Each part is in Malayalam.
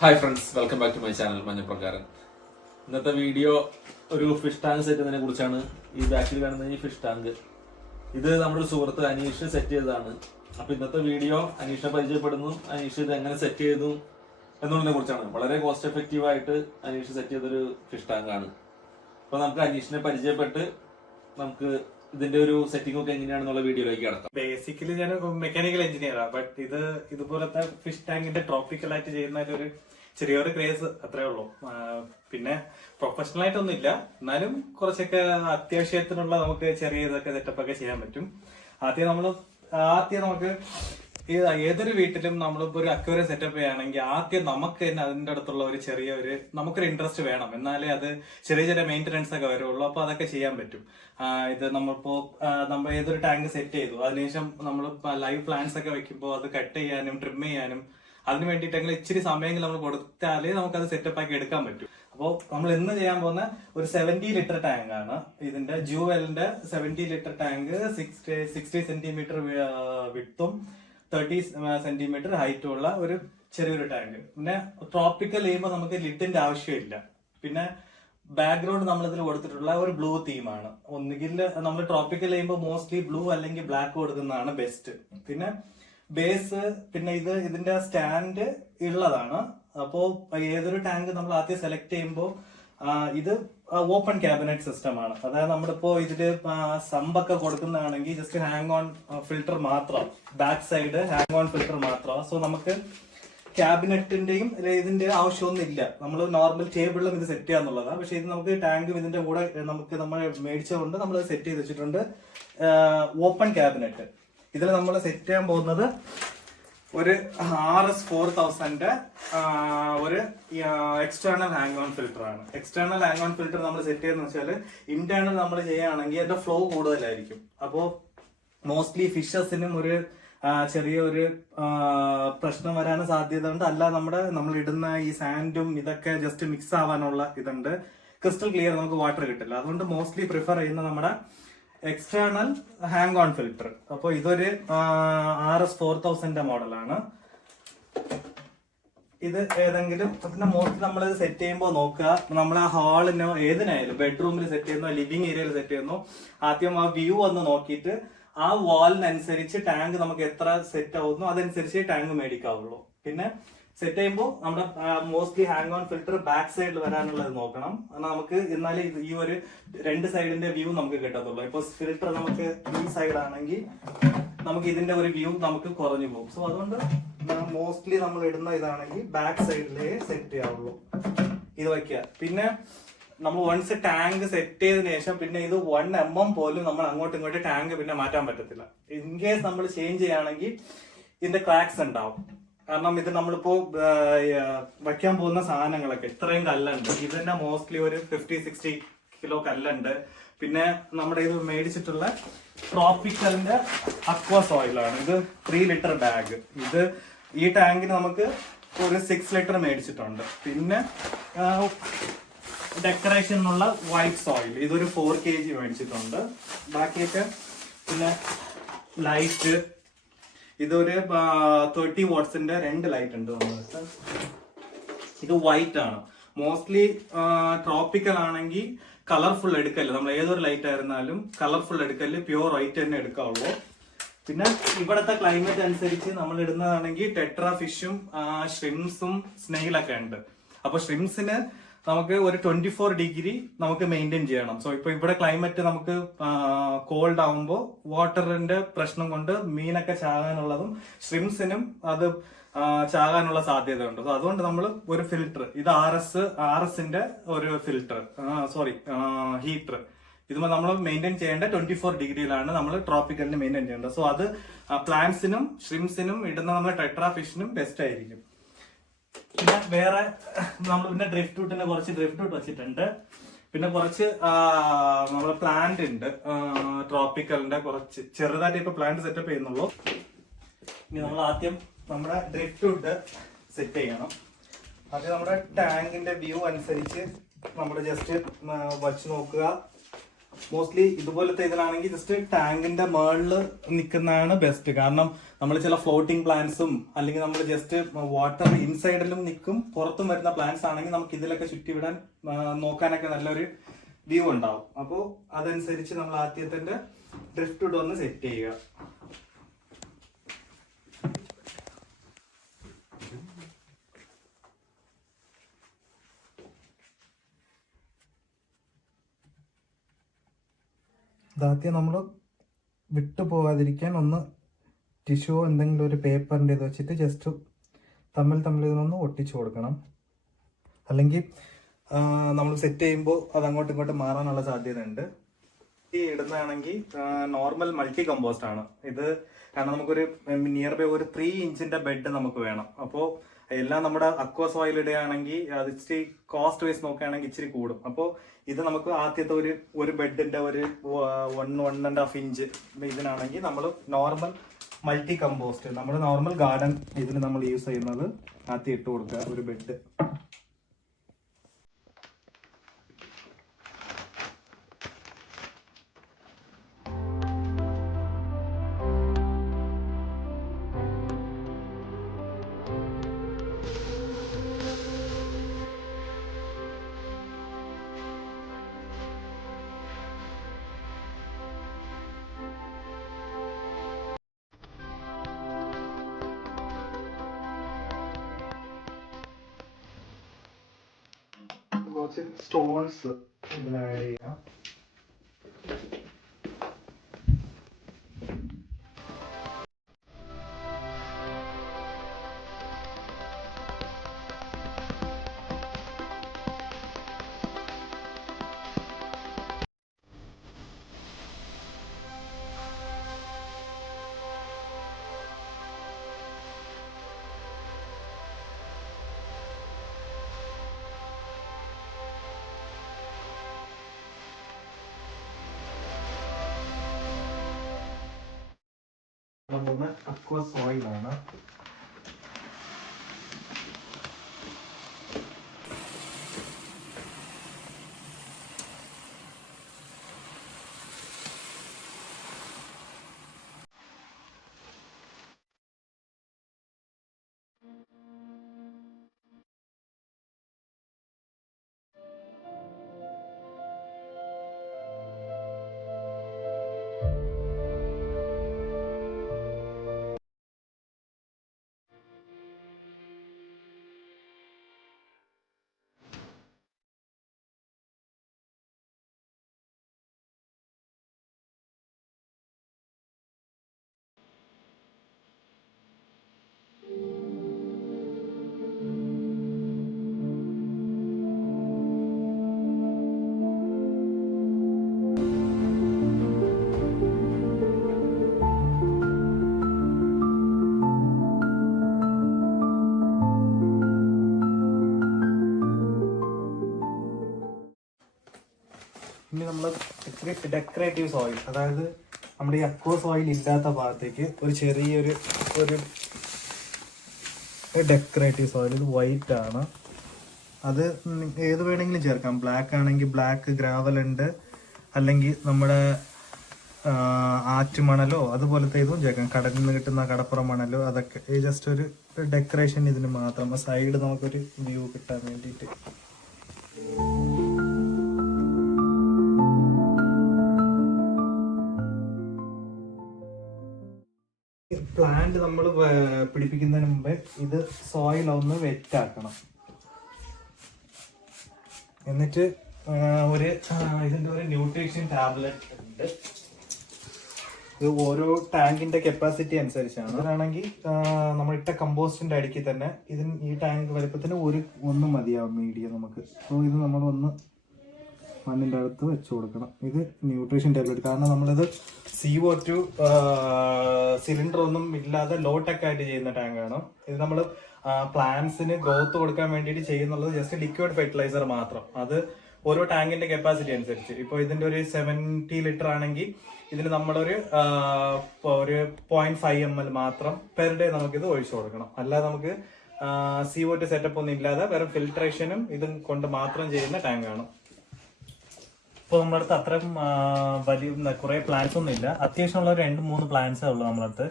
Hi friends, welcome back to my channel Manjaprakaran. ഇന്നത്തെ വീഡിയോ ഒരു ഫിഷ് ടാങ്ക് സെറ്റ് ചെയ്യുന്നതിനെ കുറിച്ചാണ്. ഈ ബാക്കിൽ കാണുന്ന ഈ ഫിഷ് ടാങ്ക് ഇത് നമ്മുടെ ഒരു സുഹൃത്ത് അനീഷ് സെറ്റ് ചെയ്തതാണ്. അപ്പൊ ഇന്നത്തെ വീഡിയോ അനീഷിനെ പരിചയപ്പെടുന്നു, അനീഷ് ഇത് എങ്ങനെ സെറ്റ് ചെയ്തു എന്നുള്ളതിനെ കുറിച്ചാണ്. വളരെ കോസ്റ്റ് എഫക്റ്റീവ് ആയിട്ട് അനീഷ് സെറ്റ് ചെയ്തൊരു ഫിഷ് ടാങ്ക് ആണ്. അപ്പൊ നമുക്ക് അനീഷിനെ പരിചയപ്പെട്ട് നമുക്ക് ഇതിന്റെ ഒരു സെറ്റിംഗ് ഒക്കെ എങ്ങനെയാണെന്നുള്ള വീഡിയോയിലേക്ക് കടക്കാം. ബേസിക്കലി ഞാൻ മെക്കാനിക്കൽ എഞ്ചിനീയറാണ്. ബട്ട് ഇതുപോലത്തെ ഫിഷ് ടാങ്കിന്റെ ട്രോപ്പിക്കലായിട്ട് ചെയ്യുന്നതിൽ ഒരു ചെറിയൊരു ക്രേസ് അത്രേ ഉള്ളൂ. പിന്നെ പ്രൊഫഷണൽ ആയിട്ടൊന്നും ഇല്ല, എന്നാലും കുറച്ചൊക്കെ അത്യാവശ്യത്തിനുള്ള നമുക്ക് ചെറിയ ഇതൊക്കെ സെറ്റപ്പ് ഒക്കെ ചെയ്യാൻ പറ്റും. ആദ്യം നമുക്ക് ഏതൊരു വീട്ടിലും നമ്മളിപ്പോ ഒരു അക്വേറിയം സെറ്റപ്പ് ചെയ്യുകയാണെങ്കിൽ ആദ്യം നമുക്ക് തന്നെ അതിന്റെ അടുത്തുള്ള നമുക്കൊരു ഇൻട്രസ്റ്റ് വേണം. എന്നാലേ അത് ചെറിയ ചെറിയ മെയിൻ്റനൻസ് ഒക്കെ വരുള്ളൂ. അപ്പൊ അതൊക്കെ ചെയ്യാൻ പറ്റും. നമ്മൾ ഏതൊരു ടാങ്ക് സെറ്റ് ചെയ്തു, അതിനുശേഷം നമ്മൾ ലൈവ് പ്ലാന്റ്സ് ഒക്കെ വെക്കുമ്പോൾ അത് കട്ട് ചെയ്യാനും ട്രിം ചെയ്യാനും അതിന് വേണ്ടിയിട്ടെങ്കിലും ഇച്ചിരി സമയങ്ങൾ നമ്മൾ കൊടുത്താലേ നമുക്കത് സെറ്റപ്പ് ആക്കി എടുക്കാൻ പറ്റും. അപ്പോൾ നമ്മൾ ഇന്ന് ചെയ്യാൻ പോകുന്ന ഒരു 70 ലിറ്റർ ടാങ്ക് ആണ്. ഇതിന്റെ ജൂവലിന്റെ 70 ലിറ്റർ ടാങ്ക് 60 സെന്റിമീറ്റർ വിഡ്ത്തും 30 സെന്റിമീറ്റർ ഹൈറ്റും ഉള്ള ഒരു ചെറിയൊരു ടാങ്ക്. പിന്നെ ട്രോപ്പിക്കൽ ചെയ്യുമ്പോൾ നമുക്ക് ലിഡിന്റെ ആവശ്യമില്ല. പിന്നെ ബാക്ക്ഗ്രൗണ്ട് നമ്മൾ ഇതിൽ കൊടുത്തിട്ടുള്ള ഒരു ബ്ലൂ തീമാണ്. ഒന്നുകിൽ നമ്മൾ ട്രോപ്പിക്കൽ ചെയ്യുമ്പോൾ മോസ്റ്റ്ലി ബ്ലൂ അല്ലെങ്കിൽ ബ്ലാക്ക് കൊടുക്കുന്നതാണ് ബെസ്റ്റ്. പിന്നെ ബേസ്, പിന്നെ ഇതിന്റെ സ്റ്റാൻഡ് ഉള്ളതാണ്. അപ്പോ ഏതൊരു ടാങ്ക് നമ്മൾ ആദ്യം സെലക്ട് ചെയ്യുമ്പോൾ ഇത് ഓപ്പൺ ക്യാബിനറ്റ് സിസ്റ്റം ആണ്. അതായത് നമ്മളിപ്പോ ഇതില് സമ്പൊക്കെ കൊടുക്കുന്നതാണെങ്കിൽ ജസ്റ്റ് ഹാങ് ഓൺ ഫിൽട്ടർ മാത്രം, back side hang on filter മാത്രം. സോ നമുക്ക് ക്യാബിനറ്റിന്റെയും ഇതിന്റെ ആവശ്യമൊന്നും ഇല്ല. നമ്മൾ നോർമൽ ടേബിളിലും ഇത് സെറ്റ് ചെയ്യാന്നുള്ളതാണ്. പക്ഷെ ഇത് നമുക്ക് ടാങ്കും ഇതിന്റെ കൂടെ നമ്മൾ മേടിച്ചുകൊണ്ട് നമ്മൾ സെറ്റ് ചെയ്ത് വെച്ചിട്ടുണ്ട്. Open cabinet. ഇതിൽ നമ്മൾ സെറ്റ് ചെയ്യാൻ പോകുന്നത് ഒരു RS4000 ഒരു എക്സ്റ്റേണൽ ഹാങ് ഓൺ ഫിൽട്ടർ ആണ്. എക്സ്റ്റേണൽ ഹാങ് ഓൺ ഫിൽട്ടർ നമ്മൾ സെറ്റ് ചെയ്യുന്ന വെച്ചാൽ ഇന്റേണൽ നമ്മൾ ചെയ്യുകയാണെങ്കിൽ അതിന്റെ ഫ്ലോ കൂടുതലായിരിക്കും. അപ്പോ മോസ്റ്റ്ലി ഫിഷസിനും ഒരു ചെറിയൊരു പ്രശ്നം വരാൻ സാധ്യത ഉണ്ട്. അല്ല നമ്മൾ ഇടുന്ന ഈ സാൻഡും ഇതൊക്കെ ജസ്റ്റ് മിക്സ് ആവാനുള്ള ഇതുണ്ട്. ക്രിസ്റ്റൽ ക്ലിയർ നമുക്ക് വാട്ടർ കിട്ടില്ല. അതുകൊണ്ട് മോസ്റ്റ്ലി പ്രിഫർ ചെയ്യുന്ന നമ്മുടെ എക്സ്റ്റേണൽ ഹാങ് ഓൺ ഫിൽട്ടർ. അപ്പോൾ ഇതൊരു RS4000 മോഡലാണ്. ഇത് ഏതെങ്കിലും പിന്നെ മോസ്റ്റ്ലി നമ്മൾ സെറ്റ് ചെയ്യുമ്പോൾ നോക്കുക, നമ്മൾ ആ ഹാളിനോ ഏതിനായാലും ബെഡ്റൂമിൽ സെറ്റ് ചെയ്യുന്നോ ലിവിംഗ് ഏരിയയിൽ സെറ്റ് ചെയ്യുന്നോ ആദ്യം ആ വ്യൂ ഒന്ന് നോക്കിയിട്ട് ആ വാളിനനുസരിച്ച് ടാങ്ക് നമുക്ക് എത്ര സെറ്റ് ആവുന്നു അതനുസരിച്ച് ടാങ്ക് മേടിക്കാവുള്ളൂ. പിന്നെ സെറ്റ് ചെയ്യുമ്പോൾ നമ്മുടെ mostly hang on filter back സൈഡിൽ വരാനുള്ളത് നോക്കണം. എന്നാൽ നമുക്ക് എന്നാലേ ഈ ഒരു രണ്ട് സൈഡിന്റെ വ്യൂ നമുക്ക് കിട്ടത്തുള്ളൂ. ഇപ്പൊ ഫിൽട്ടർ നമുക്ക് ഈ സൈഡ് ആണെങ്കിൽ നമുക്ക് ഇതിന്റെ ഒരു വ്യൂ നമുക്ക് കുറഞ്ഞു പോകും. സോ അതുകൊണ്ട് മോസ്റ്റ്ലി നമ്മൾ ഇടുന്ന ഇതാണെങ്കിൽ ബാക്ക് സൈഡിലേ സെറ്റ് ചെയ്യാവുള്ളൂ. ഇത് വയ്ക്കുക. പിന്നെ നമ്മൾ വൺസ് ടാങ്ക് സെറ്റ് ചെയ്തതിനു ശേഷം പിന്നെ ഇത് 1 mm പോലും നമ്മൾ അങ്ങോട്ടും ഇങ്ങോട്ടും ടാങ്ക് പിന്നെ മാറ്റാൻ പറ്റത്തില്ല. ഇൻ കേസ് നമ്മൾ ചേഞ്ച് ചെയ്യുകയാണെങ്കിൽ ഇതിന്റെ ക്രാക്സ് ഉണ്ടാവും. കാരണം ഇത് നമ്മളിപ്പോ വയ്ക്കാൻ പോകുന്ന സാധനങ്ങളൊക്കെ ഇത്രയും കല്ലുണ്ട്. ഇത് തന്നെ മോസ്റ്റ്ലി ഒരു 50-60 കിലോ കല്ലുണ്ട്. പിന്നെ നമ്മുടെ ഇത് മേടിച്ചിട്ടുള്ള ട്രോപ്പിക്കലിന്റെ അക്വാ സോയിലാണ്. ഇത് 3 ലിറ്റർ ബാഗ്. ഇത് ഈ ടാങ്കിന് നമുക്ക് ഒരു 6 ലിറ്റർ മേടിച്ചിട്ടുണ്ട്. പിന്നെ ഡെക്കറേഷനുള്ള വൈറ്റ് സോയിൽ ഇതൊരു 4 kg മേടിച്ചിട്ടുണ്ട്. ബാക്കിയൊക്കെ പിന്നെ ലൈറ്റ്, ഇതൊരു 30 വാട്ട്സിന്റെ 2 ലൈറ്റ് ഉണ്ട് നമുക്ക്. ഇത് വൈറ്റ് ആണ്. മോസ്റ്റ്ലി ട്രോപ്പിക്കൽ ആണെങ്കിൽ കളർഫുൾ എടുക്കല്, നമ്മൾ ഏതൊരു ലൈറ്റ് ആയിരുന്നാലും കളർഫുൾ എടുക്കല് പ്യൂർ വൈറ്റ് തന്നെ എടുക്കാവുള്ളൂ. പിന്നെ ഇവിടത്തെ ക്ലൈമറ്റ് അനുസരിച്ച് നമ്മൾ ഇടുന്നതാണെങ്കിൽ ടെട്രാ ഫിഷും ഷ്രിംസും സ്നെയിലൊക്കെ ഉണ്ട്. അപ്പൊ ഷ്രിംസിന് നമുക്ക് ഒരു 24 ഡിഗ്രി നമുക്ക് മെയിൻറ്റെയിൻ ചെയ്യണം. സോ ഇപ്പൊ ഇവിടെ ക്ലൈമറ്റ് നമുക്ക് കോൾഡ് ആവുമ്പോൾ വാട്ടറിന്റെ പ്രശ്നം കൊണ്ട് മീനൊക്കെ ചാകാനുള്ളതും ഷ്രിംസിനും അത് ചാകാനുള്ള സാധ്യത ഉണ്ട്. സോ അതുകൊണ്ട് നമ്മൾ ഒരു ഫിൽട്ടർ, ഇത് RSന്റെ ഒരു ഫിൽട്ടർ ഹീറ്റർ, ഇത് നമ്മൾ മെയിൻറ്റെയിൻ ചെയ്യേണ്ട 24 ഡിഗ്രിയിലാണ് നമ്മൾ ട്രോപ്പിക്കലിന് മെയിൻറ്റെയിൻ ചെയ്യേണ്ടത്. സോ അത് പ്ലാന്റ്സിനും ഷ്രിംസിനും ഇടുന്ന നമ്മുടെ ടെട്രാ ഫിഷിനും ബെസ്റ്റ് ആയിരിക്കും. പിന്നെ വേറെ നമ്മൾ പിന്നെ കുറച്ച് ഡ്രിഫ്റ്റ് ഔട്ട് വെച്ചിട്ടുണ്ട്. പിന്നെ കുറച്ച് നമ്മളെ പ്ലാന്റ് ഉണ്ട്, ട്രോപ്പിക്കലിന്റെ കുറച്ച് ചെറുതായിട്ട് ഇപ്പൊ പ്ലാന്റ് സെറ്റപ്പ് ചെയ്യുന്നുള്ളൂ. ഇനി നമ്മൾ ആദ്യം നമ്മുടെ ഡ്രിഫ്റ്റ് ഔട്ട് സെറ്റ് ചെയ്യണം. ആദ്യം നമ്മുടെ ടാങ്കിന്റെ വ്യൂ അനുസരിച്ച് നമ്മൾ ജസ്റ്റ് വച്ച് നോക്കുക. മോസ്റ്റ്ലി ഇതുപോലത്തെ ഇതിലാണെങ്കിൽ ജസ്റ്റ് ടാങ്കിന്റെ മേളിൽ നിൽക്കുന്നതാണ് ബെസ്റ്റ്. കാരണം നമ്മൾ ചില ഫ്ലോട്ടിംഗ് പ്ലാന്റ്സും അല്ലെങ്കിൽ നമ്മൾ ജസ്റ്റ് വാട്ടർ ഇൻസൈഡിലും നിൽക്കും പുറത്തും വരുന്ന പ്ലാന്റ്സ് ആണെങ്കിൽ നമുക്ക് ഇതിലൊക്കെ ചുറ്റിവിടാൻ നോക്കാനൊക്കെ നല്ലൊരു വ്യൂ ഉണ്ടാവും. അപ്പോൾ അതനുസരിച്ച് നമ്മൾ ആദ്യത്തിന്റെ ഡ്രിഫ്റ്റ് വുഡ് ഒന്ന് സെറ്റ് ചെയ്യുക. ഇതാദ്യം നമ്മൾ വിട്ടു പോകാതിരിക്കാൻ ഒന്ന് ടിഷ്യൂ എന്തെങ്കിലും ഒരു പേപ്പറിൻ്റെ ഇത് വെച്ചിട്ട് ജസ്റ്റ് തമ്മിൽ ഇതിനൊന്ന് ഒട്ടിച്ചു കൊടുക്കണം. അല്ലെങ്കിൽ നമ്മൾ സെറ്റ് ചെയ്യുമ്പോൾ അത് അങ്ങോട്ടും ഇങ്ങോട്ടും മാറാനുള്ള സാധ്യത ഉണ്ട്. ഈ ഇടുന്നതാണെങ്കിൽ നോർമൽ മൾട്ടി കമ്പോസ്റ്റ് ആണ് ഇത്. കാരണം നമുക്കൊരു നിയർ ബൈ ഒരു 3 ഇഞ്ചിന്റെ ബെഡ് നമുക്ക് വേണം. അപ്പോൾ എല്ലാം നമ്മുടെ അക്വ സോയിൽ ഇടുകയാണെങ്കിൽ അത് ഇച്ചിരി കോസ്റ്റ് വൈസ് നോക്കുകയാണെങ്കിൽ ഇച്ചിരി കൂടും. അപ്പോൾ ഇത് നമുക്ക് ആദ്യത്തെ ഒരു ബെഡിന്റെ ഒരു 1.5 ഇഞ്ച് ഇതിനാണെങ്കിൽ നമ്മൾ നോർമൽ മൾട്ടി കമ്പോസ്റ്റ്, നമ്മുടെ നോർമൽ ഗാർഡൻ ഇതിന് നമ്മൾ യൂസ് ചെയ്യുന്നത് ആദ്യം ഇട്ട് കൊടുക്കുക ഒരു ബെഡ്. കുറച്ച് സ്റ്റോൺസ് ഇതിൽ ആഡ് ചെയ്യാം. അക്വ സോയിലാണ്. ഇനി നമ്മൾ ഇത്തിരി ഡെക്കറേറ്റീവ് സോയിൽ, അതായത് നമ്മുടെ ഈ അക്വ സോയിൽ ഇല്ലാത്ത ഭാഗത്തേക്ക് ഒരു ചെറിയൊരു ഡെക്കറേറ്റീവ് സോയിൽ. ഇത് വൈറ്റ് ആണ്. അത് ഏത് വേണമെങ്കിലും ചേർക്കാം. ബ്ലാക്ക് ആണെങ്കിൽ ബ്ലാക്ക് ഗ്രാവൽ ഉണ്ട്, അല്ലെങ്കിൽ നമ്മുടെ ആറ്റുമണലോ അതുപോലത്തെ ഇതും ചേർക്കാം. കടലിൽ നിന്ന് കിട്ടുന്ന കടപ്പുറം മണലോ അതൊക്കെ ജസ്റ്റ് ഒരു ഡെക്കറേഷൻ ഇതിന് മാത്രം. സൈഡ് നമുക്കൊരു വ്യൂ കിട്ടാൻ വേണ്ടിയിട്ട്. പ്ലാന്റ് നമ്മൾ പിടിപ്പിക്കുന്നതിന് മുമ്പേ ഇത് സോയിൽ ഒന്ന് വെറ്റ് ആക്കണം. എന്നിട്ട് ഇതിന്റെ ഒരു ന്യൂട്രീഷൻ ടാബ്ലറ്റ് ഉണ്ട്. ഇത് ഓരോ ടാങ്കിന്റെ കപ്പാസിറ്റി അനുസരിച്ചാണ്. അതാണെങ്കിൽ നമ്മൾ ഇട്ട കമ്പോസ്റ്റിന്റെ അടുക്കി തന്നെ ഈ ടാങ്ക് വലുപ്പത്തിന് ഒന്ന് മതിയാവും മീഡിയം നമുക്ക്. അപ്പോൾ ഇത് നമ്മൾ ഒന്ന് മണ്ണിന്റെ അടുത്ത് വെച്ചു കൊടുക്കണം. ഇത് ന്യൂട്രീഷൻ ടാബ്ലറ്റ്. കാരണം നമ്മളിത് CO2 സിലിണ്ടർ ഒന്നും ഇല്ലാതെ ലോ ടെക് ആയിട്ട് ചെയ്യുന്ന ടാങ്കാണ്. ഇത് നമ്മൾ പ്ലാന്റ്സിന് ഗ്രോത്ത് കൊടുക്കാൻ വേണ്ടിയിട്ട് ചെയ്യുന്നുള്ളത് ജസ്റ്റ് ലിക്വിഡ് ഫെർട്ടിലൈസർ മാത്രം. അത് ഓരോ ടാങ്കിന്റെ കപ്പാസിറ്റി അനുസരിച്ച്. ഇപ്പോൾ ഇതിന്റെ ഒരു 70 ലിറ്റർ ആണെങ്കിൽ ഇതിന് നമ്മളൊരു 0.5 ml മാത്രം പെർ ഡേ നമുക്കിത് ഒഴിച്ചു കൊടുക്കണം. അല്ലാതെ നമുക്ക് CO2 സെറ്റപ്പ് ഒന്നും ഇല്ലാതെ വെറും ഫിൽട്രേഷനും ഇതും കൊണ്ട് മാത്രം ചെയ്യുന്ന ടാങ്കാണ്. ഇപ്പോൾ നമ്മുടെ അടുത്ത് അത്രയും വലിയ കുറെ പ്ലാന്റ്സ് ഒന്നും ഇല്ല. അത്യാവശ്യമുള്ള 2-3 പ്ലാന്റ്സേ ഉള്ളൂ നമ്മുടെ അടുത്ത്.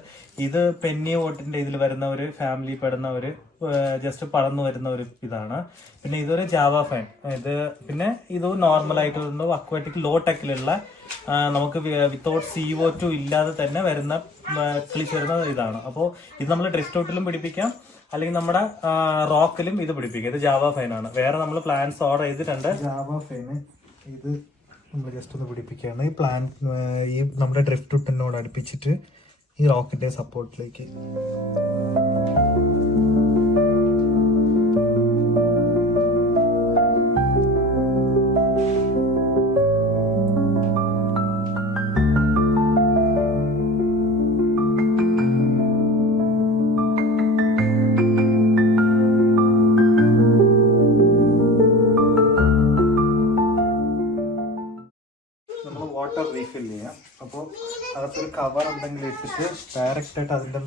ഇത് പെന്നി വോട്ടിന്റെ ഇതിൽ വരുന്ന ഒരു ഫാമിലി പെടുന്ന ഒരു ജസ്റ്റ് പറന്നു വരുന്ന ഒരു ഇതാണ്. പിന്നെ ഇതൊരു ജാവ ഫൈൻ. ഇത് നോർമൽ ആയിട്ട് അക്വാറ്റിക് ലോ ടെക്കിലുള്ള നമുക്ക് വിത്തൗട്ട് CO2 ഇല്ലാതെ തന്നെ വരുന്ന കിളിച്ച് വരുന്ന ഇതാണ്. അപ്പോൾ ഇത് നമ്മൾ ഡ്രിഫ്റ്റ് ഔട്ടിലും പിടിപ്പിക്കാം, അല്ലെങ്കിൽ നമ്മുടെ റോക്കിലും ഇത് പിടിപ്പിക്കാം. ഇത് ജാവ ഫൈൻ ആണ്. വേറെ നമ്മൾ പ്ലാന്റ്സ് ഓർഡർ ചെയ്തിട്ടുണ്ട്. ജാവ ഫൈന് ഇത് നമ്മൾ ജസ്റ്റ് ഒന്ന് പിടിപ്പിക്കുകയാണ്. ഈ പ്ലാന്റ് ഈ നമ്മുടെ ഡ്രിഫ്റ്റ് ഔട്ടിനോട് അടുപ്പിച്ചിട്ട് ഈ റോക്കിന്റെ സപ്പോർട്ടിലേക്ക് വാട്ടർ റീഫിൽ ചെയ്യാം. അപ്പോൾ അകത്തൊരു കവർ എന്തെങ്കിലും ഇട്ടിട്ട് ഡയറക്റ്റ് ആയിട്ട് അതിൻ്റെ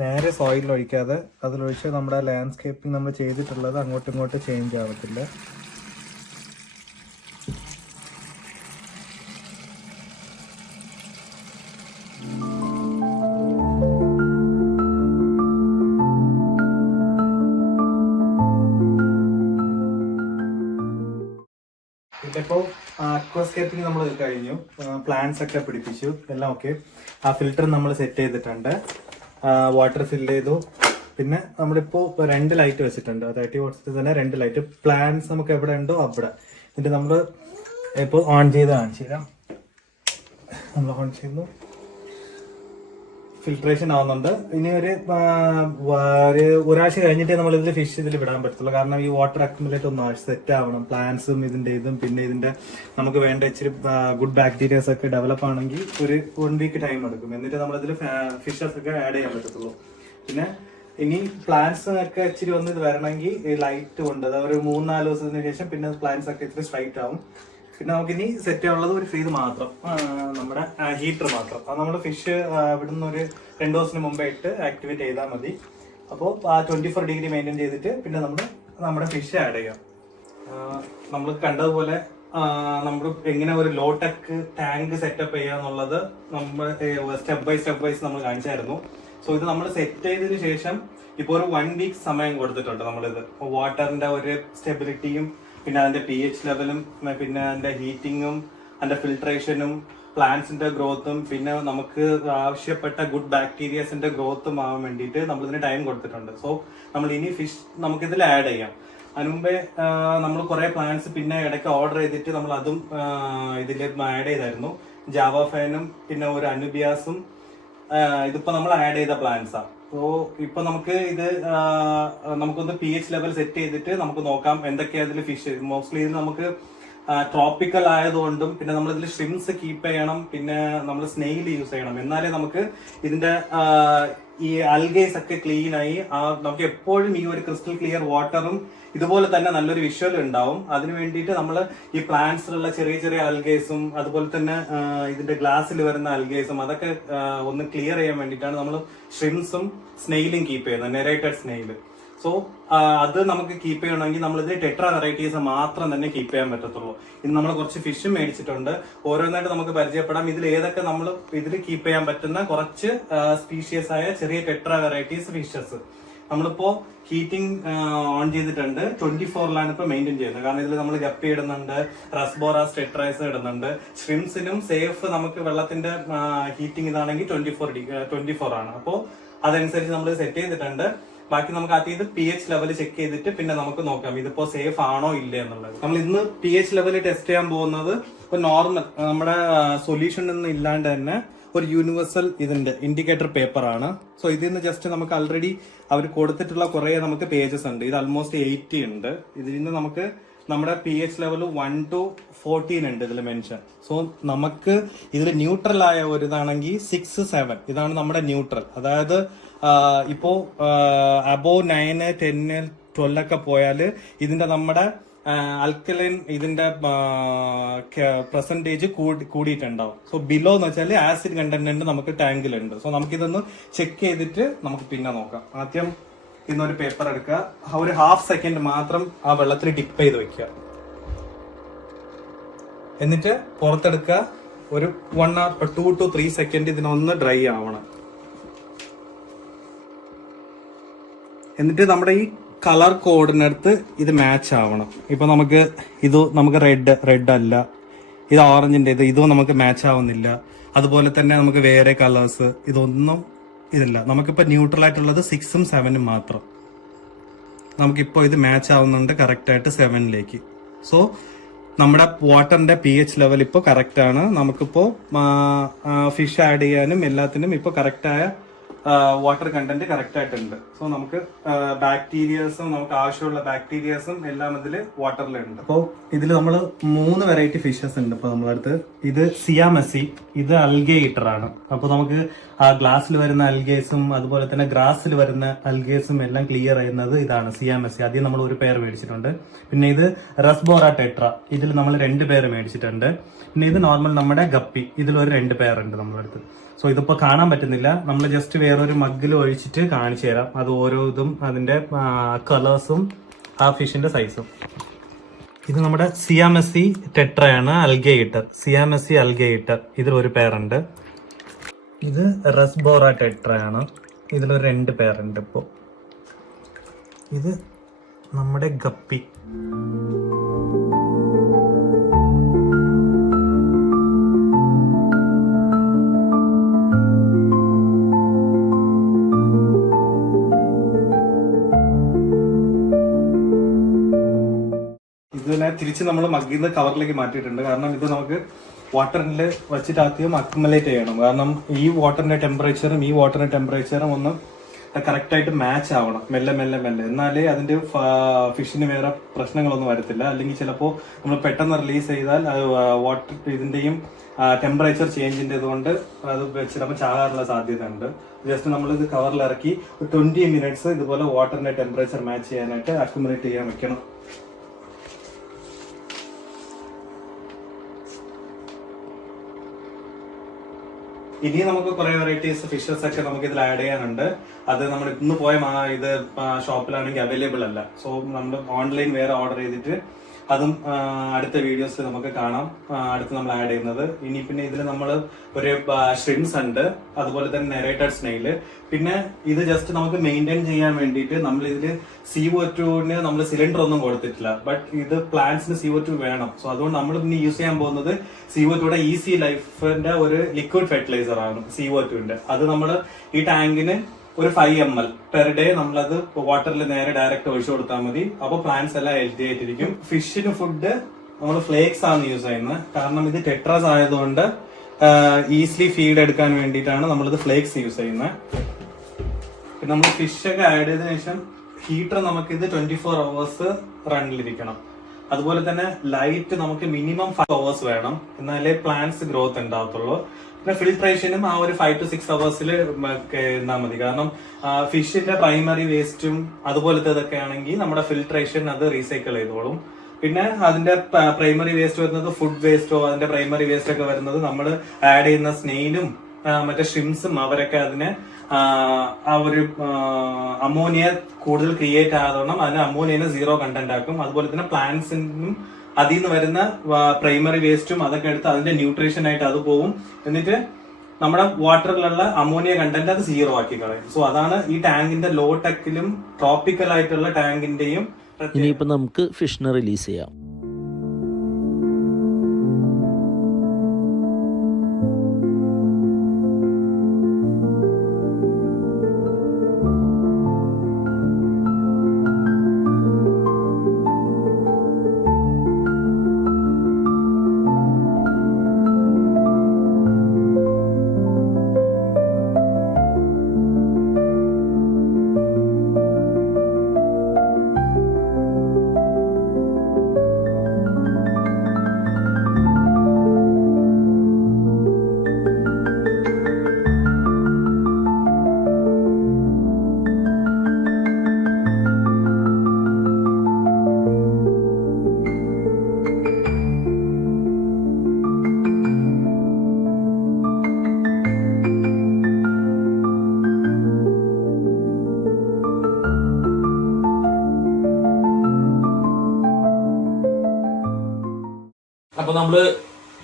നേരെ സോയിൽ ഒഴിക്കാതെ അതിലൊഴിച്ച് നമ്മുടെ ലാൻഡ്സ്കേപ്പിംഗ് നമ്മൾ ചെയ്തിട്ടുള്ളത് അങ്ങോട്ടും ഇങ്ങോട്ടും ചേഞ്ച് ആവത്തില്ല. ഇതിപ്പോൾ അക്വാസ്കേപ്പിംഗ് നമ്മൾ കഴിഞ്ഞു, പ്ലാന്റ്സ് ഒക്കെ പിടിപ്പിച്ചു, എല്ലാം ഓക്കെ. ആ ഫിൽറ്റർ നമ്മൾ സെറ്റ് ചെയ്തിട്ടുണ്ട്, വാട്ടർ ഫിൽ ചെയ്തു. പിന്നെ നമ്മളിപ്പോൾ 2 ലൈറ്റ് വെച്ചിട്ടുണ്ട്, 30 വാട്ട്സിൽ തന്നെ 2 ലൈറ്റ്. പ്ലാന്റ്സ് നമുക്ക് എവിടെ ഉണ്ടോ അവിടെ. എന്നിട്ട് നമ്മൾ ഇപ്പോൾ ഓൺ ചെയ്ത് കാണിച്ചു തരാം. നമ്മൾ ഓൺ ചെയ്യുന്നു, ഫിൽട്രേഷൻ ആവുന്നുണ്ട്. ഇനി ഒരാഴ്ച കഴിഞ്ഞിട്ടേ നമ്മൾ ഇതിൽ ഫിഷ് ഇതിൽ വിടാൻ പറ്റത്തുള്ളൂ. കാരണം ഈ വാട്ടർ അക്യുമുലേറ്റ് ഒന്ന് സെറ്റ് ആവണം. പ്ലാന്റ്സും ഇതും പിന്നെ ഇതിന്റെ നമുക്ക് വേണ്ട ഇച്ചിരി ഗുഡ് ബാക്ടീരിയസ് ഒക്കെ ഡെവലപ്പ് ആണെങ്കിൽ ഒരു 1 വീക്ക് ടൈം എടുക്കും. എന്നിട്ട് നമ്മൾ ഇതിൽ ഫിഷസ് ഒക്കെ ആഡ് ചെയ്യാൻ പറ്റത്തുള്ളൂ. പിന്നെ ഇനി പ്ലാന്റ്സ് ഒക്കെ ഇച്ചിരി ഒന്ന് ഇത് വരണമെങ്കിൽ ലൈറ്റ് കൊണ്ട് ഒരു 3-4 ദിവസത്തിന് ശേഷം പിന്നെ പ്ലാന്റ്സ് ഒക്കെ ഇച്ചിരി സ്ട്രൈറ്റ് ആവും. പിന്നെ നമുക്കിനി സെറ്റ് ചെയ്യാനുള്ളത് ഒരു ഇത് മാത്രം, നമ്മുടെ ഹീറ്റർ മാത്രം. അത് നമ്മൾ ഫിഷ് ഇവിടുന്ന് ഒരു 2 ദിവസത്തിന് മുമ്പേ ഇട്ട് ആക്ടിവേറ്റ് ചെയ്താൽ മതി. അപ്പോൾ ആ 24 ഡിഗ്രി മെയിൻറ്റെയിൻ ചെയ്തിട്ട് പിന്നെ നമ്മുടെ ഫിഷ് ആഡ് ചെയ്യാം. നമ്മൾ കണ്ടതുപോലെ നമ്മൾ എങ്ങനെ ഒരു ലോ ടെക് ടാങ്ക് സെറ്റപ്പ് ചെയ്യാന്നുള്ളത് നമ്മൾ സ്റ്റെപ്പ് ബൈ സ്റ്റെപ്പ് നമ്മൾ കാണിച്ചായിരുന്നു. സോ ഇത് നമ്മൾ സെറ്റ് ചെയ്തതിനു ശേഷം ഇപ്പോൾ ഒരു 1 വീക്ക് സമയം കൊടുത്തിട്ടുണ്ട് നമ്മളിത്. വാട്ടറിന്റെ ഒരു സ്റ്റെബിലിറ്റിയും പിന്നെ അതിന്റെ pH ലെവലും പിന്നെ അതിന്റെ ഹീറ്റിങ്ങും അതിന്റെ ഫിൽട്രേഷനും പ്ലാന്റ്സിന്റെ ഗ്രോത്തും പിന്നെ നമുക്ക് ആവശ്യപ്പെട്ട ഗുഡ് ബാക്ടീരിയസിന്റെ ഗ്രോത്തും ആവാൻ വേണ്ടിയിട്ട് നമ്മൾ ഇതിന് ടൈം കൊടുത്തിട്ടുണ്ട്. സോ നമ്മൾ ഇനി ഫിഷ് നമുക്കിതിൽ ആഡ് ചെയ്യാം. അതിനുമുമ്പേ നമ്മൾ കുറെ പ്ലാന്റ്സ് പിന്നെ ഇടയ്ക്ക് ഓർഡർ ചെയ്തിട്ട് നമ്മൾ അതും ഇതിൽ ആഡ് ചെയ്തായിരുന്നു. ജാവ ഫൈനും പിന്നെ ഒരു അനുബിയാസും ഇതിപ്പോ നമ്മൾ ആഡ് ചെയ്ത പ്ലാന്റ്സാ. സോ ഇപ്പൊ നമുക്ക് ഇത് നമുക്കൊന്ന് pH ലെവൽ സെറ്റ് ചെയ്തിട്ട് നമുക്ക് നോക്കാം എന്തൊക്കെയാ ഇതിൽ ഫിഷ്. മോസ്റ്റ്ലി ഇത് നമുക്ക് ട്രോപ്പിക്കൽ ആയതുകൊണ്ടും പിന്നെ നമ്മൾ ഇതിൽ ഷ്രിംസ് കീപ്പ് ചെയ്യണം, പിന്നെ നമ്മൾ സ്നെയിൽ യൂസ് ചെയ്യണം. എന്നാലേ നമുക്ക് ഇതിന്റെ ഈ അൽഗേസ് ഒക്കെ ക്ലീൻ ആയി നമുക്ക് എപ്പോഴും ഈ ഒരു ക്രിസ്റ്റൽ ക്ലിയർ വാട്ടറും ഇതുപോലെ തന്നെ നല്ലൊരു വിഷ്വൽ ഉണ്ടാവും. അതിന് വേണ്ടിയിട്ട് നമ്മൾ ഈ പ്ലാന്റ്സിലുള്ള ചെറിയ ചെറിയ അൽഗേസും അതുപോലെ തന്നെ ഇതിന്റെ ഗ്ലാസ്സിൽ വരുന്ന അൽഗേസും അതൊക്കെ ഒന്ന് ക്ലിയർ ചെയ്യാൻ വേണ്ടിയിട്ടാണ് നമ്മൾ ഷ്രിംസും സ്നെയിലും കീപ്പ് ചെയ്യുന്നത്, നെറേറ്റഡ് സ്നെയില്. സോ അത് നമുക്ക് കീപ്പ് ചെയ്യണമെങ്കിൽ നമ്മളിത് ടെട്രാ വെറൈറ്റീസ് മാത്രം തന്നെ കീപ്പ് ചെയ്യാൻ പറ്റത്തുള്ളൂ. ഇന്ന് നമ്മൾ കുറച്ച് ഫിഷും മേടിച്ചിട്ടുണ്ട്, ഓരോന്നായിട്ട് നമുക്ക് പരിചയപ്പെടാം. ഇതിൽ ഏതൊക്കെ നമ്മൾ ഇതിൽ കീപ്പ് ചെയ്യാൻ പറ്റുന്ന കുറച്ച് സ്പീഷ്യസ് ആയ ചെറിയ ടെട്രാ വെറൈറ്റീസ് ഫിഷസ് നമ്മളിപ്പോ ഹീറ്റിംഗ് ഓൺ ചെയ്തിട്ടുണ്ട്. 24ലാണ് ഇപ്പൊ മെയിൻറ്റെയിൻ ചെയ്യുന്നത്. കാരണം ഇതിൽ നമ്മൾ ഗപ്പി ഇടുന്നുണ്ട്, റസ്ബോറാസ് ടെട്രൈസ് ഇടുന്നുണ്ട്. ഷ്രിംസിനും സേഫ് നമുക്ക് വെള്ളത്തിന്റെ ഹീറ്റിംഗ് ഇതാണെങ്കിൽ 24 ആണ്. അപ്പോൾ അതനുസരിച്ച് നമ്മൾ സെറ്റ് ചെയ്തിട്ടുണ്ട്. ബാക്കി നമുക്ക് ആദ്യം ഇത് pH ലെവൽ ചെക്ക് ചെയ്തിട്ട് പിന്നെ നമുക്ക് നോക്കാം ഇതിപ്പോ സേഫ് ആണോ ഇല്ല എന്നുള്ളത്. നമ്മൾ ഇന്ന് pH ലെവൽ ടെസ്റ്റ് ചെയ്യാൻ പോകുന്നത് ഒരു നോർമൽ നമ്മുടെ സൊല്യൂഷൻ ഒന്നും ഇല്ലാണ്ട് തന്നെ ഒരു യൂണിവേഴ്സൽ ഇതിന്റെ ഇൻഡിക്കേറ്റർ പേപ്പർ ആണ്. സോ ഇതിൽ നിന്ന് ജസ്റ്റ് നമുക്ക് ഓൾറെഡി അവർ കൊടുത്തിട്ടുള്ള കുറെ നമുക്ക് പേജസ് ഉണ്ട്. ഇത് ആൾമോസ്റ്റ് 80 ഉണ്ട്. ഇതിൽ നിന്ന് നമുക്ക് നമ്മുടെ pH ലെവൽ 1 to 14 ഉണ്ട് ഇതിൽ മെൻഷൻ. സോ നമുക്ക് ഇതിൽ ന്യൂട്രൽ ആയ ഒരു ഇതാണെങ്കിൽ 6, 7 ഇതാണ് നമ്മുടെ ന്യൂട്രൽ. അതായത് ഇപ്പോ അബോവ് 9, 10, 12 ഒക്കെ പോയാല് ഇതിന്റെ നമ്മുടെ ആൽക്കലൈൻ ഇതിന്റെ പെർസെന്റേജ് കൂടിയിട്ടുണ്ടാവും. സോ ബിലോ എന്ന് വെച്ചാൽ ആസിഡ് കണ്ടന്റ് നമുക്ക് ടാങ്കിലുണ്ട്. സോ നമുക്കിതൊന്ന് ചെക്ക് ചെയ്തിട്ട് നമുക്ക് പിന്നെ നോക്കാം. ആദ്യം ഇന്നൊരു പേപ്പർ എടുക്കുക, ഒരു 1/2 സെക്കൻഡ് മാത്രം ആ വെള്ളത്തിൽ ഡിപ്പ് ചെയ്ത് വെക്കുക. എന്നിട്ട് പുറത്തെടുക്കുക. ഒരു 1 or 2 to 3 സെക്കൻഡ് ഇതിനൊന്ന് ഡ്രൈ ആവണം. എന്നിട്ട് നമ്മുടെ ഈ കളർ കോഡിനടുത്ത് ഇത് മാച്ച് ആവണം. ഇപ്പൊ നമുക്ക് റെഡ് അല്ല, ഇത് ഓറഞ്ചിന്റെ ഇതും നമുക്ക് മാച്ച് ആവുന്നില്ല. അതുപോലെ തന്നെ നമുക്ക് വേറെ കളേഴ്സ് ഇതൊന്നും ഇതില്ല. നമുക്കിപ്പോ ന്യൂട്രൽ ആയിട്ടുള്ളത് 6 ഉം 7 ഉം മാത്രം. നമുക്കിപ്പോ ഇത് മാച്ച് ആവുന്നുണ്ട് കറക്റ്റ് ആയിട്ട് 7ലേക്ക്. സോ നമ്മുടെ വാട്ടറിന്റെ pH ലെവൽ ഇപ്പോൾ കറക്റ്റ് ആണ്. നമുക്കിപ്പോ ഫിഷ് ആഡ് ചെയ്യാനും എല്ലാത്തിനും ഇപ്പൊ കറക്റ്റായ വാട്ടർ കണ്ടന്റ് കറക്റ്റ് ആയിട്ടുണ്ട്. സോ നമുക്ക് ബാക്ടീരിയസും നമുക്ക് ആവശ്യമുള്ള ബാക്ടീരിയസും എല്ലാം ഇതിൽ വാട്ടറിലുണ്ട്. അപ്പോൾ ഇതിൽ നമ്മൾ 3 വെറൈറ്റി ഫിഷസ് ഉണ്ട് ഇപ്പോൾ നമ്മളടുത്ത്. ഇത് സിയാമസി, ഇത് അൽഗേറ്റർ ആണ്. അപ്പോൾ നമുക്ക് ആ ഗ്ലാസ്സിൽ വരുന്ന അൽഗേസും അതുപോലെ തന്നെ ഗ്രാസിൽ വരുന്ന അൽഗേസും എല്ലാം ക്ലിയർ ചെയ്യുന്നത് ഇതാണ് സിയാമസി. ആദ്യം നമ്മൾ ഒരു പെയർ മേടിച്ചിട്ടുണ്ട്. പിന്നെ ഇത് റസ്ബോറ ടെട്ര, ഇതിൽ നമ്മൾ 2 പേര് മേടിച്ചിട്ടുണ്ട്. പിന്നെ ഇത് നോർമൽ നമ്മുടെ ഗപ്പി, ഇതിലൊരു 2 പെയർ ഉണ്ട് നമ്മളടുത്ത്. സോ ഇതിപ്പോ കാണാൻ പറ്റുന്നില്ല, നമ്മൾ ജസ്റ്റ് വേറൊരു മഗ്ഗിൽ ഒഴിച്ചിട്ട് കാണിച്ചു തരാം. അത് ഓരോ ഇതും അതിന്റെ കളേഴ്സും ആ ഫിഷിന്റെ സൈസും. ഇത് നമ്മുടെ സിയാമസി ടെട്രയാണ്, അൽഗേറ്റർ. സിയാമസി അൽഗേറ്റർ, ഇതിലൊരു പേരുണ്ട്. ഇത് റസ്ബോറ ടെട്രയാണ്, ഇതിലൊരു 2 പേരുണ്ട് ഇപ്പോ. ഇത് നമ്മുടെ ഗപ്പി. ഇതിനെ തിരിച്ച് നമ്മൾ മഗ്ഗിൽ നിന്ന് കവറിലേക്ക് മാറ്റിയിട്ടുണ്ട്. കാരണം ഇത് നമുക്ക് വാട്ടറിൽ വെച്ചിട്ട് ആദ്യം അക്യുമുലേറ്റ് ചെയ്യണം. കാരണം ഈ വാട്ടറിന്റെ ടെമ്പറേച്ചറും ഈ വാട്ടറിന്റെ ടെമ്പറേച്ചറും ഒന്ന് കറക്റ്റ് ആയിട്ട് മാച്ച് ആവണം, മെല്ലെ മെല്ലെ മെല്ലെ. എന്നാലേ അതിന്റെ ഫിഷിന് വേറെ പ്രശ്നങ്ങളൊന്നും വരത്തില്ല. അല്ലെങ്കിൽ ചിലപ്പോൾ നമ്മൾ പെട്ടെന്ന് റിലീസ് ചെയ്താൽ വാട്ടർ ഇതിന്റെയും ടെമ്പറേച്ചർ ചേഞ്ചിന്റെ കൊണ്ട് അത് ചിലപ്പോൾ ചാകാറുള്ള സാധ്യത ഉണ്ട്. ജസ്റ്റ് നമ്മൾ ഇത് കവറിൽ ഇറക്കി 20 മിനിറ്റ്സ് ഇതുപോലെ വാട്ടറിന്റെ ടെമ്പറേച്ചർ മാച്ച് ചെയ്യാനായിട്ട് അക്യുമുലേറ്റ് ചെയ്യാൻ വെക്കണം. ഇനി നമുക്ക് കുറെ വെറൈറ്റീസ് ഫിഷസ് ഒക്കെ നമുക്ക് ഇതിൽ ആഡ് ചെയ്യാനുണ്ട്. അത് നമ്മൾ ഇന്ന് പോയ ഇത് ഷോപ്പിലാണെങ്കിൽ അവൈലബിൾ അല്ല. സോ നമ്മൾ ഓൺലൈൻ വേറെ ഓർഡർ ചെയ്തിട്ട് അതും അടുത്ത വീഡിയോസിൽ നമുക്ക് കാണാം, അടുത്ത് നമ്മൾ ആഡ് ചെയ്യുന്നത്. ഇനി പിന്നെ ഇതിൽ നമ്മൾ ഒരു ഷ്രിംസ് ഉണ്ട്, അതുപോലെ തന്നെ നെറേറ്റഡ് സ്നെയില്. പിന്നെ ഇത് ജസ്റ്റ് നമുക്ക് മെയിൻറ്റെയിൻ ചെയ്യാൻ വേണ്ടിയിട്ട് നമ്മൾ ഇതിൽ CO2 നമ്മൾ സിലിണ്ടർ ഒന്നും കൊടുത്തിട്ടില്ല. ബട്ട് ഇത് പ്ലാന്റ്സിന് CO2 വേണം. സോ അതുകൊണ്ട് നമ്മൾ ഇനി യൂസ് ചെയ്യാൻ പോകുന്നത് CO2 ഈസി ലൈഫിന്റെ ഒരു ലിക്വിഡ് ഫെർട്ടിലൈസർ ആണ് CO2. അത് നമ്മൾ ഈ ടാങ്കിന് ഒരു 5 ml പെർ ഡേ നമ്മളത് വാട്ടറിൽ നേരെ ഡയറക്റ്റ് ഒഴിച്ചു കൊടുത്താൽ മതി. അപ്പൊ പ്ലാന്റ്സ് എല്ലാം ഹെൽത്തി ആയിട്ടിരിക്കും. ഫിഷിന് ഫുഡ് നമ്മൾ ഫ്ലേക്സ് ആണ് യൂസ് ചെയ്യുന്നത്. കാരണം ഇത് ടെട്രാസ് ആയതുകൊണ്ട് ഈസിലി ഫീഡ് എടുക്കാൻ വേണ്ടിയിട്ടാണ് നമ്മളിത് ഫ്ലേക്സ് യൂസ് ചെയ്യുന്നത്. പിന്നെ നമ്മൾ ഫിഷ് ഒക്കെ ആഡ് ചെയ്തതിനു ശേഷം ഹീറ്റർ നമുക്കിത് 24 hours റണ്ണിലിരിക്കണം. അതുപോലെ തന്നെ ലൈറ്റ് നമുക്ക് മിനിമം 5 hours വേണം, എന്നാലേ പ്ലാന്റ്സ് ഗ്രോത്ത് ഉണ്ടാവത്തുള്ളൂ. പിന്നെ ഫിൽട്രേഷനും ആ ഒരു 5 to 6 hours ഇരുന്നാൽ മതി. കാരണം ഫിഷിന്റെ പ്രൈമറി വേസ്റ്റും അതുപോലത്തെ ആണെങ്കിൽ നമ്മുടെ ഫിൽട്രേഷൻ അത് റീസൈക്കിൾ ചെയ്തോളും. പിന്നെ അതിന്റെ പ്രൈമറി വേസ്റ്റ് വരുന്നത് ഫുഡ് വേസ്റ്റോ അതിന്റെ പ്രൈമറി വേസ്റ്റ് ഒക്കെ വരുന്നത് നമ്മൾ ആഡ് ചെയ്യുന്ന സ്നെയിലും മറ്റേ ഷ്രിംസും അവരൊക്കെ അതിനെ ആ ഒരു അമോണിയ കൂടുതൽ ക്രിയേറ്റ് ആകണം. അതിന് അമോണിയനെ 0 കണ്ടന്റ് ആക്കും. അതുപോലെ തന്നെ പ്ലാന്റ്സിനും അതിൽ നിന്ന് വരുന്ന പ്രൈമറി വേസ്റ്റും അതൊക്കെ എടുത്ത് അതിന്റെ ന്യൂട്രീഷൻ ആയിട്ട് അത് പോകും. എന്നിട്ട് നമ്മുടെ വാട്ടറിലുള്ള അമോണിയ കണ്ടന്റ് അത് 0 ആക്കി കളയും. സോ അതാണ് ഈ ടാങ്കിന്റെ ലോ ടെക്കിലും ട്രോപ്പിക്കൽ ആയിട്ടുള്ള ടാങ്കിന്റെയും. ഇനിയിപ്പോൾ നമുക്ക് ഫിഷിനെ റിലീസ് ചെയ്യാം. അപ്പൊ നമ്മള്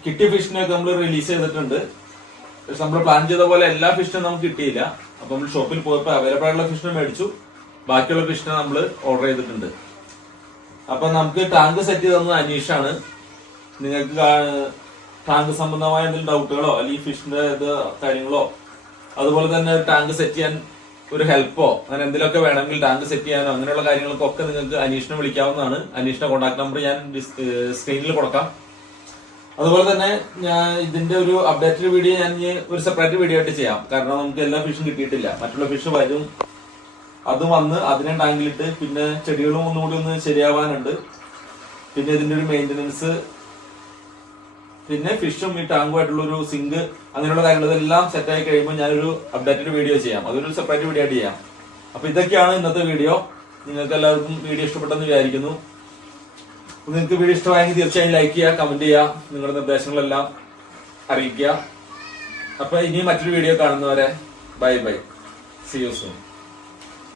കിട്ടിയ ഫിഷിനെയൊക്കെ നമ്മൾ റിലീസ് ചെയ്തിട്ടുണ്ട്. പക്ഷെ നമ്മൾ പ്ലാൻ ചെയ്ത പോലെ എല്ലാ ഫിഷിനും നമുക്ക് കിട്ടിയില്ല. അപ്പൊ നമ്മൾ ഷോപ്പിൽ പോയപ്പോൾ അവൈലബിൾ ആയിട്ടുള്ള ഫിഷിനെ മേടിച്ചു, ബാക്കിയുള്ള ഫിഷിനെ നമ്മൾ ഓർഡർ ചെയ്തിട്ടുണ്ട്. അപ്പൊ നമുക്ക് ടാങ്ക് സെറ്റ് ചെയ്ത് തന്നത് അനീഷാണ്. നിങ്ങൾക്ക് ടാങ്ക് സംബന്ധമായ എന്തെങ്കിലും ഡൗട്ടുകളോ അല്ലെങ്കിൽ ഫിഷിന്റെ കാര്യങ്ങളോ അതുപോലെ തന്നെ ടാങ്ക് സെറ്റ് ചെയ്യാൻ ഒരു ഹെൽപ്പോ അങ്ങനെ എന്തെങ്കിലുമൊക്കെ വേണമെങ്കിൽ ടാങ്ക് സെറ്റ് ചെയ്യാനോ അങ്ങനെയുള്ള കാര്യങ്ങൾക്കൊക്കെ നിങ്ങൾക്ക് അനീഷിനെ വിളിക്കാവുന്നതാണ്. അനീഷിന്റെ കോൺടാക്ട് നമ്പർ ഞാൻ സ്ക്രീനിൽ കൊടുക്കാം. അതുപോലെ തന്നെ ഞാൻ ഇതിന്റെ ഒരു അപ്ഡേറ്റഡ് വീഡിയോ ഞാൻ ഒരു സെപ്പറേറ്റ് വീഡിയോ ആയിട്ട് ചെയ്യാം. കാരണം നമുക്ക് എല്ലാ ഫിഷും കിട്ടിയിട്ടില്ല. മറ്റുള്ള ഫിഷ് വരും, അത് വന്ന് അതിനെ ടാങ്കിലിട്ട് പിന്നെ ചെടികളും ഒന്നുകൂടി ഒന്ന് ശരിയാവാനുണ്ട്. പിന്നെ ഇതിന്റെ ഒരു മെയിന്റനൻസ്, പിന്നെ ഫിഷും ഈ ടാങ്കുമായിട്ടുള്ള ഒരു സിങ്ക് അങ്ങനെയുള്ള കാര്യങ്ങൾ ഇതെല്ലാം സെറ്റ് ആയി കഴിയുമ്പോൾ ഞാനൊരു അപ്ഡേറ്റഡ് വീഡിയോ ചെയ്യാം. അതൊരു സെപ്പറേറ്റ് വീഡിയോ ആയിട്ട് ചെയ്യാം. അപ്പൊ ഇതൊക്കെയാണ് ഇന്നത്തെ വീഡിയോ. നിങ്ങൾക്ക് എല്ലാവർക്കും വീഡിയോ ഇഷ്ടപ്പെട്ടെന്ന് വിചാരിക്കുന്നു. നിങ്ങൾക്ക് വീഡിയോ ഇഷ്ടമായെങ്കിൽ തീർച്ചയായും ലൈക്ക് ചെയ്യുക, കമന്റ് ചെയ്യുക, നിങ്ങളുടെ നിർദ്ദേശങ്ങളെല്ലാം അറിയിക്കുക. അപ്പൊ ഇനി മറ്റൊരു വീഡിയോ കാണുന്നവരെ bye bye, see you soon.